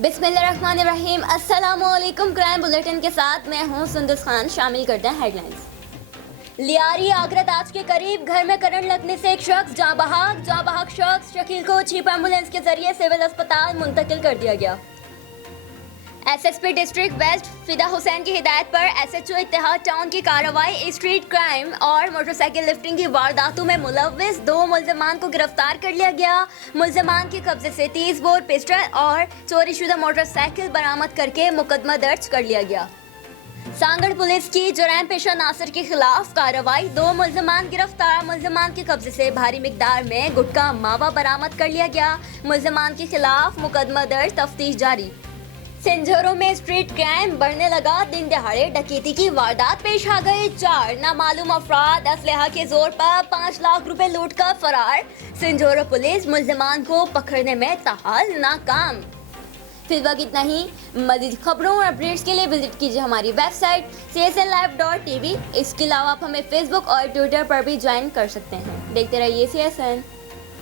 बिस्मिल्लाहिर्रहमानिर्रहीम। अस्सलामुअलैकुम। Crime bulletin के साथ मैं हूं सुंदस खान। शामिल करते हैं हेडलाइंस। लियारी आगरा ताज के करीब घर में करंट लगने से एक शख्स जाँ बहक शख्स शकील को चीफ एम्बुलेंस के जरिए सिविल अस्पताल मुंतकिल कर दिया गया। एसएसपी डिस्ट्रिक्ट वेस्ट फिदा हुसैन की हिदायत पर एसएचओ इत्तेहाद टाउन की कार्रवाई स्ट्रीट क्राइम और मोटरसाइकिल लिफ्टिंग की वारदातों में मुलव्विस 2 मुल्जिमान को गिरफ्तार कर लिया गया। मुल्जिमान के कब्जे से 30 बोर पिस्टल और चोरीशुदा मोटरसाइकिल बरामद करके मुकदमा दर्ज कर लिया गया। सांगड़ पुलिस की जुर्म पेशा नासिर के खिलाफ कार्रवाई। 2 मुल्जिमान गिरफ्तार। मुल्जिमान के कब्जे से भारी मिकदार में गुटखा मावा बरामद कर लिया गया। मुल्जिमान के खिलाफ मुकदमा दर्ज, तफ्तीश जारी। सिंझोरों में स्ट्रीट क्राइम बढ़ने लगा। दिन दहाड़े डकैती की वारदात पेश आ गई। 4 नामालूम अफराद असलहा के जोर पर 5 लाख रुपए लूट कर फरार। सिंझोरो पुलिस मुल्जिमान को पकड़ने में ताहाल नाकाम। फिर वक्त इतना ही। मज़ीद खबरों और अपडेट्स के लिए विजिट कीजिए हमारी वेबसाइट csnlive.tv। इसके अलावा आप हमें फेसबुक और ट्विटर पर भी ज्वाइन कर सकते हैं। देखते रहिए CSN।